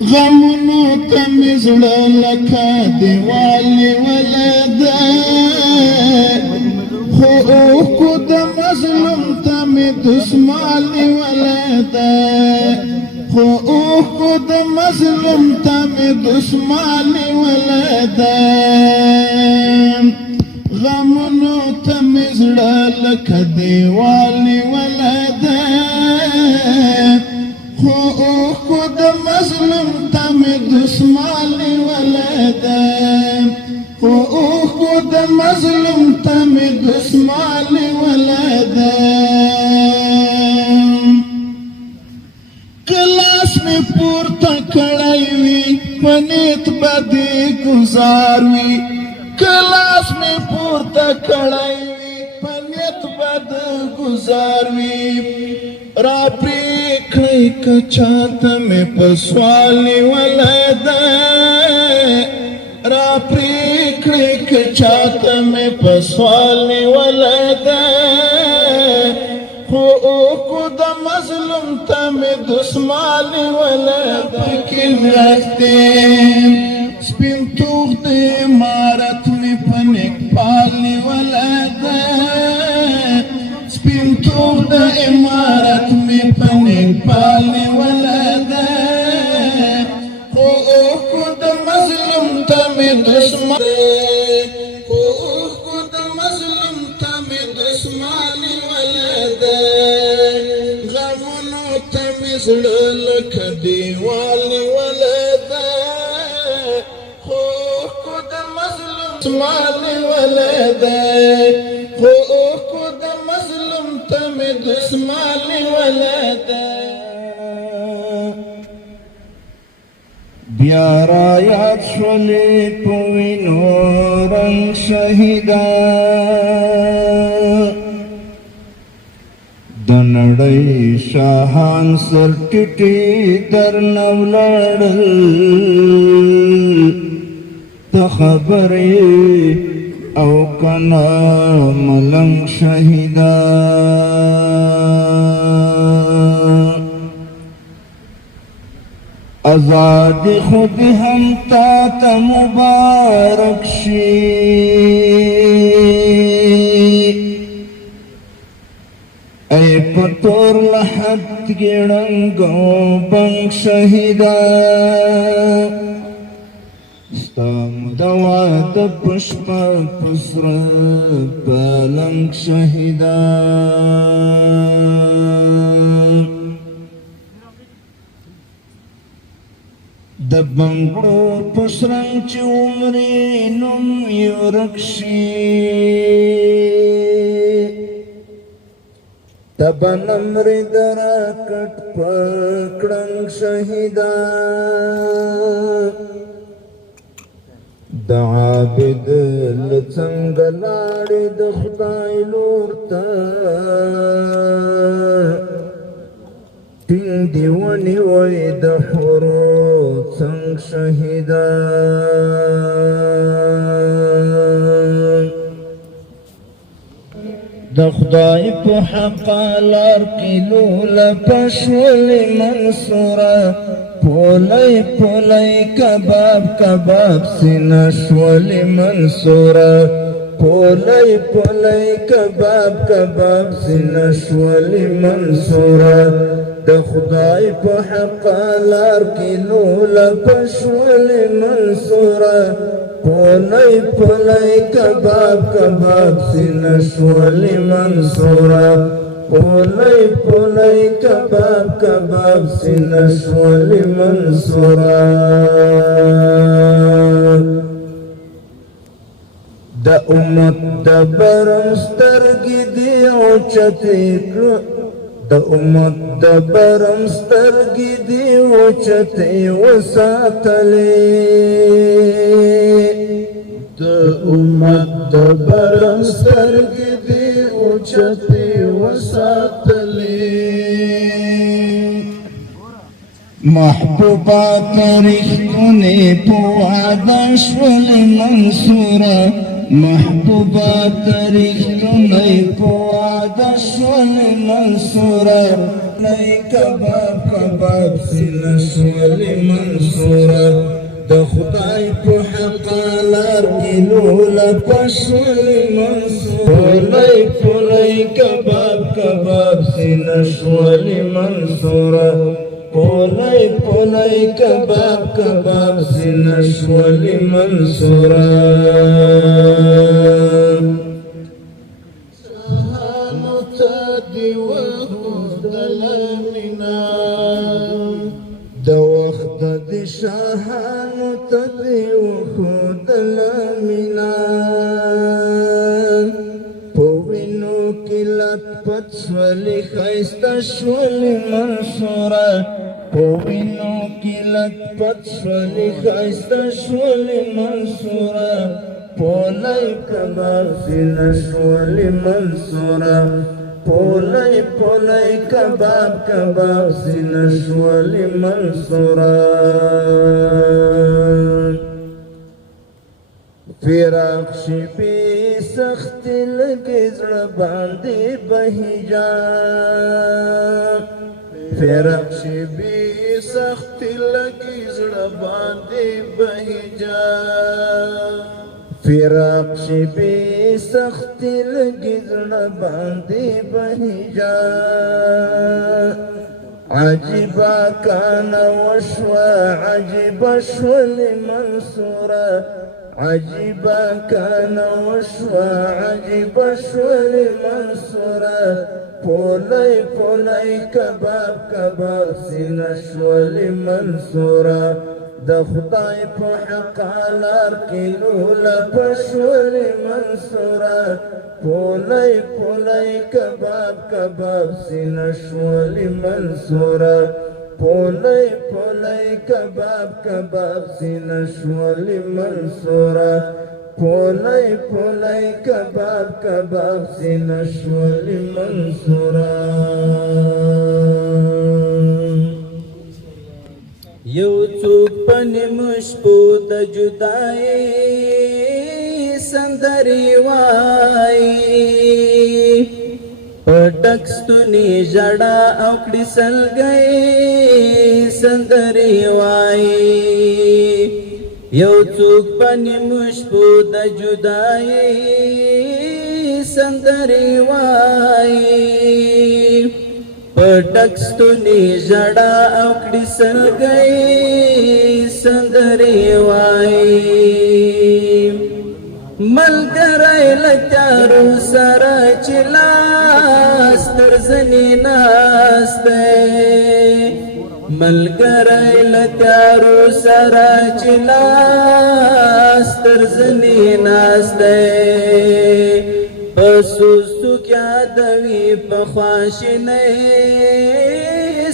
غمونو تمزړه لکه دیوال ولدا خو کو د مظلوم تم دسمال ولدا خو کو د مظلوم تم دسمال ولدا غمونو تمزړه لکه دیوال ولدا خو د مظلوم تم دسمال ولدا خو د مظلوم تم دسمال ولدا کلاس میں پورته کړای وی پنیت بدی گزار وی کلاس میں پورته کړای وی پنیت بد گزار وی را پریکړی کچاته مې پسوالی ولدا را پریکړی کچاته مې پسوالی ولدا خو کو د مظلوم ته مې دسمالی ولدا کې مرسته سپین توغ د امارت مې پنک پالی ولدا سپین توغ د امارت مې پنک پالی ولدا خو کو د مظلوم ته مې دسمال خو کو د مظلوم ته مې دسمالی ولدا غمونو ته مې زړه لکه دیوال ولدا خو کو د مظلوم دسمالی ولدا خو کو د مظلوم ته مې دسمالی ولدا بیا را یاد شولې په وینو رنګ شهیدا د نړۍ شاهان سر ټیټي درنه ولاړل ته خبرې او کنا ملنګ شهیدا آزاد خود هم تا ته مبارک شي ای پتور لحد ګړنګو بنګ شهیدا ستام دوا د پشپ پسر پلنګ شهیدا د بنګړو پسرنګ چې عمرې نوم یې ورک شي تبه نمرې د راکټ په کړنګ شهیدا د عابد له څنګه لاړې د خدای لور ته ټینګ دې ونیوی د حورو څنګ شهیدا د خدای په حق لار کې لوله پشولې منصوره پولۍ پولۍ کباب کباب سینه شولې منصوره پولۍ پولۍ کباب کباب سینه شولې منصوره د خدای په حق لار کې لوله پشولې منصوره پولۍ پولۍ کباب کباب سینه شولې منصوره پولۍ پولۍ کباب کباب سینه شولې منصوره د امت د برم سترګې دې اوچتې کړه د امت د برم سترګې دې اوچتې وساتلې د امت د برم سترګې دې اوچتې وساتلې محبوبات رښتونې په وعده شولې منصوره محبوبات رښتونې په وعده شولې منصوره پلای کباب کباب سینه شولې منصوره د خدای په حق لار کې لوله پشولې منصوره پلای کباب کباب سینه شولې منصوره پلای کباب کباب سینه شولې منصوره د وخت د شاهانو ته دی وښودله مینه په وینو کې لت پت شولې ښایسته شولې منصوره په وینو کې لت پت شولې ښایسته شولې منصوره پلای کباب سینه شولې منصوره پلای کباب کباب سینه شولې منصوره فراق شپې سختې لږې زړه باندې بهیجان فراق شپې سختې لږې زړه باندې بهیجان فراق شپې سختې لږې زړه باندې بهیجان عجیبه کانه وشوه عجیبه شولې منصوره عجیبه کانه وشوه عجیبه شولې منصوره پلای کباب کباب سینه شولې منصوره د خدای په حق لار کې لوله پشولې منصوره پلای کباب کباب سینه شولې منصوره پلای کباب کباب سینه شولې منصوره پلای کباب کباب سینه شولې منصوره یو څوک په نیمو شپو د جدایۍ سندرې وایي په ډک ستوني ژړا او کړي سلګۍ سندرې وایي یو څوک په نیمو شپو د جدایۍ سندرې وایي په ډک ستوني ژړا او کړي سلګۍ سندرې وایي ملګری له تیارو سره چې لاس تر زنې ناست دی ملګری له تیارو سره چې لاس تر زنې ناست دی په سوستو کې یادوي په خواشینۍ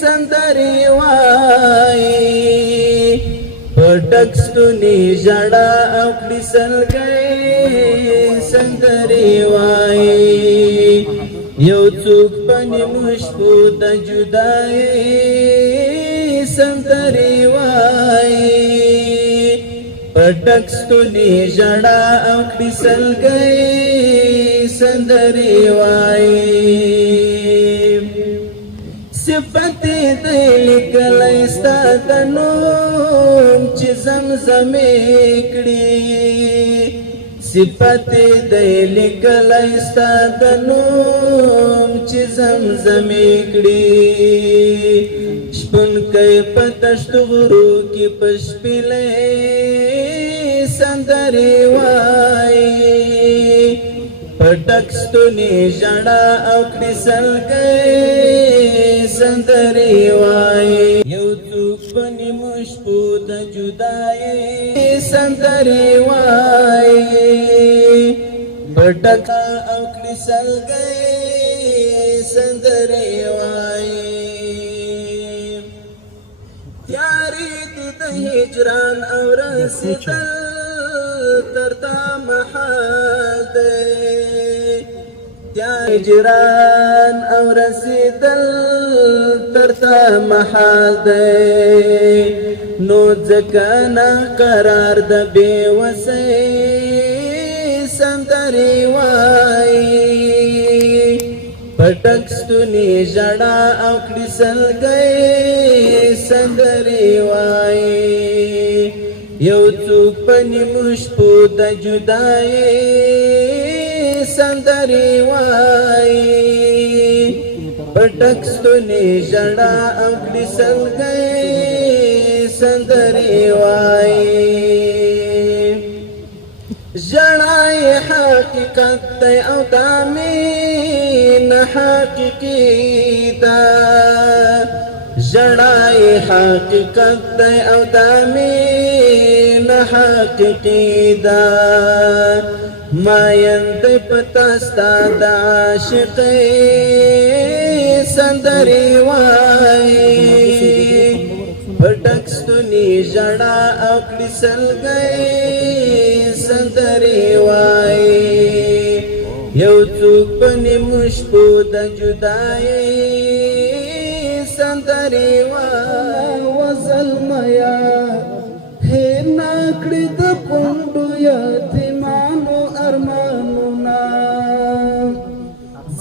سندرې وایي په ډک ستوني ژړا او کړي سلګۍ سندرې وایي یو څوک په نیمو شپو د جدایۍ سندرې وایي په ډک ستوني ژړا او کړي سلګۍ سندرې وایي صفتې دی لیکلی ستا د نوم چې زمزمې کړي صفتې دی لیکلی ستا د نوم چې زمزمې کړي شپونکی په دشتو غرو کې په شپېلۍ سندرې وایي په ډک ستوني ژړا او کړي سلګۍ سندرې وایي یو څوک په نیمو شپو د جدایۍ سندرې وایي په ډک او کړي سلګۍ سندرې وایي تیارې دي د هجران او رسېدل تر تا محال دی هجران او رسیدل تر تا محال دی نو ځکه نه قرار د بې وسۍ سندرې وایي په پټک ستوني ژړا او کړي سلګۍ سندرې وایي یو څوک په نیمو شپو د جدایۍ سندرې وایي پټک ستوني ژړا او کړي سلګۍ سندرې وایي ژړا یې حقیقت دی او دا مینه حقیقي ده ژړا یې حقیقت دی او دا مینه حقیقي ده ماین دی پتا ستا د عاشقۍ سندرې وایي پټک ستوني ژړا او کړي سلګۍ سندرې وایي یو څوک په نیمو شپو د جدایۍ سندرې وایي وزلمیا هېر نه کړي د کونډو یتیمانو ارمانونه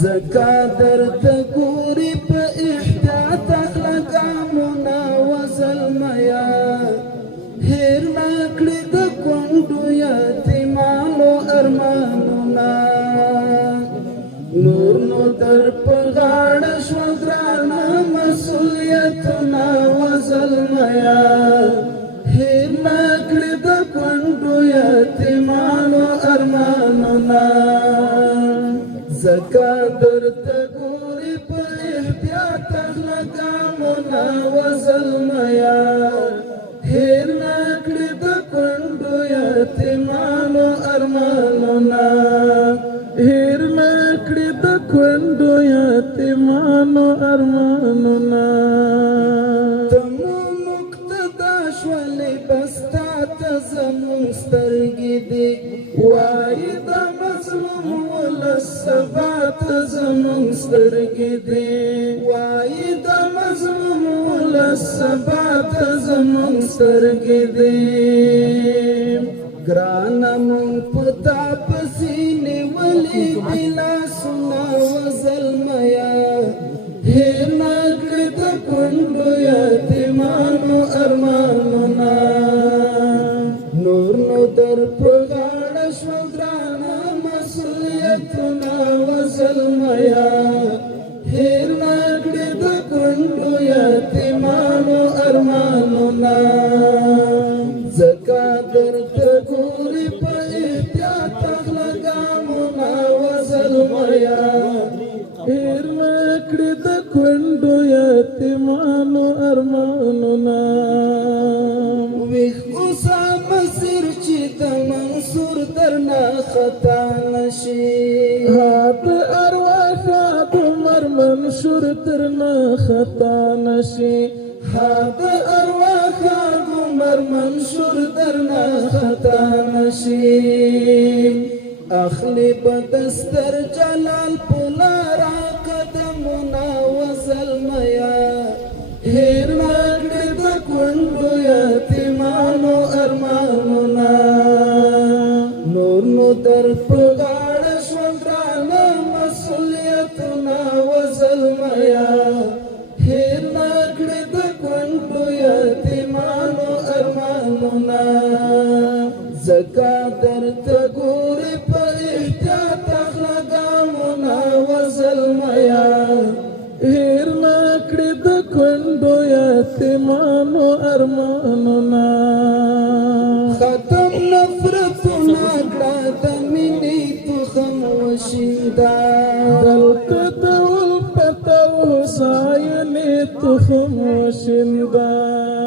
ځکه درته ګوري په احتیاط اخله ګامونه وزلمیا هېر نه کړي د کونډو یتیمانو ارمانونه نور نو در په غاړه شوه ګرانه مسؤلیتونه وزلمیا هېر نه کړي د کونډو یتیمانو ارمانونه ځکه درته ګوري په احتیاط اخله ګامونه وزلمیا هېر نه کړي د کونډو یتیمانو ارمانونه هېر نه کړي د کونډو یتیمانو ارمانونه ته مو مقتدا شولې بستا ته زموږ سترګې دي وایي د مظلوم ولس سبا ته زموږ سترګې دي وایي د مظلوم ولس سبا ته زموږ سترګې دي ګرانه مونږ په تا پسې نیولې دي لاسونه وزلمیا هېر نه کړي د کونډو یتیمانو ارمانونه نور نو در په غاړه شوه ګرانه مسؤلیتونه وزلمیا هېر نه کړي د کونډو یتیمانو ارمانونه ځکه درته ګوري په احتیاط اخله ګامونه وزلمیا هېر نه کړي د کونډو یتیمانو ارمانونه ویښ اوسه مسیر چې د منصور درنه خطا نشي د ارواح عمر منشور درنه خطا نشي د ارواح عمر منشور درنه خطا نشي اخلی بدستر جلال پولارا قدمونه وزلمیا هېر نه کړي د کونډو یتیمانو ارمانونه نور نو در په غاړه شوه ګرانه مسؤلیتونه وزلمیا هېر نه کړي د کونډو یتیمانو ارمانونه ځکه درته ګوري په احتیاط اخله ګامونه وزلمیا هېر نه کړي د کونډو یتیمانو ارمانونه ختم نفرتونه کړه د مینې تخم وشینده دلته د الفت او هوساینې تخم وشینده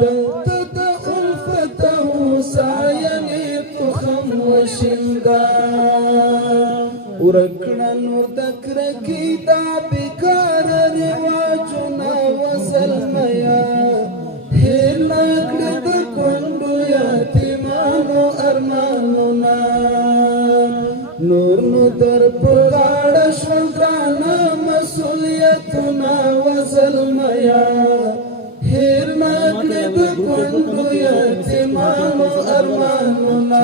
دلته د الفت او هوساینې تخم وشینده ورکړه نور د کرکې دا بېکاره رواجونه وزلمیا هېر نه کړي د کونډو یتیمانو ارمانونه نور نو در په غاړه شوه ګرانه مسؤلیتونه وزلمیا هېر نه کړي د کونډو یتیمانو ارمانونه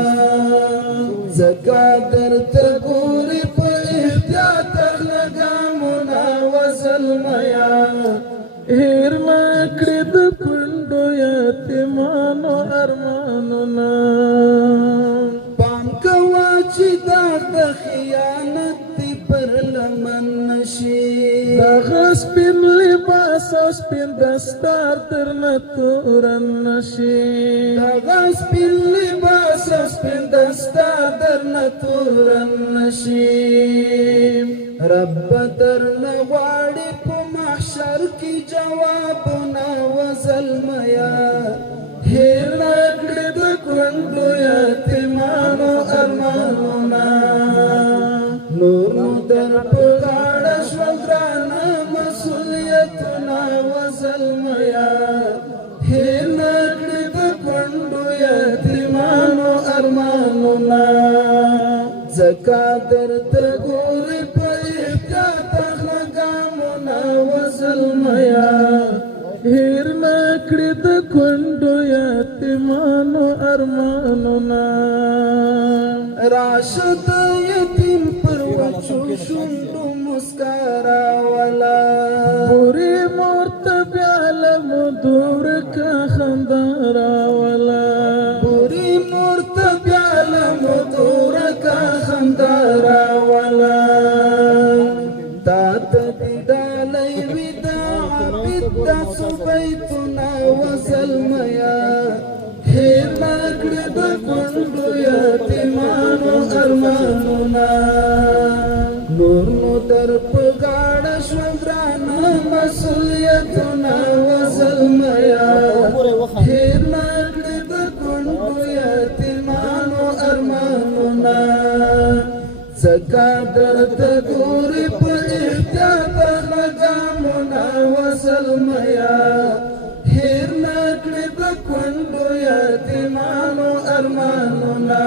ځکه درته ګوري په احتیاط اخله ګامونه نکړې د کونډو یتیمانو ارمانونه پام کوه چې دا د خیانت دی پر لمن نشي دغه سپین لباس او سپین دستار درنه تورن نشي دغه سپین لباس او سپین دستار درنه تورن نشي رب درنه غواړي په محشر کې جوابونه وزلمیا هیر نکړې د کونډو یتیمانو ارمانونه نور نو در په غاړه شول ګرانه مسؤلیتونه وزلمیا هیر نکړې د کونډو یتیمانو ارمانونه ځکه درته ګورې په احتیاط اخله ګامونه وزلمیا هیر نکړې د کونډو یتیمانو ارمانونه راشه د یتیم پر وچو شونډو مسکا راوله بورې مور ته بیا له مدور که خندا راوله بورې مور ته بیا له مدور که خندا راوله تا ته دې ډالۍ وي د عابد دا څو بیتونه وزلمیا هیر نکړې د کونډو یتیمانو ارمانونه نور نو در په غاړه شول ګرانه مسؤلیتونه وزلمیا هیر نکړې د کونډو یتیمانو ارمانونه ځکه درته ګورې په احتیاط اخله ګامونه وزلمیا هیر نکړې د کونډو یتیمانو ارمانونه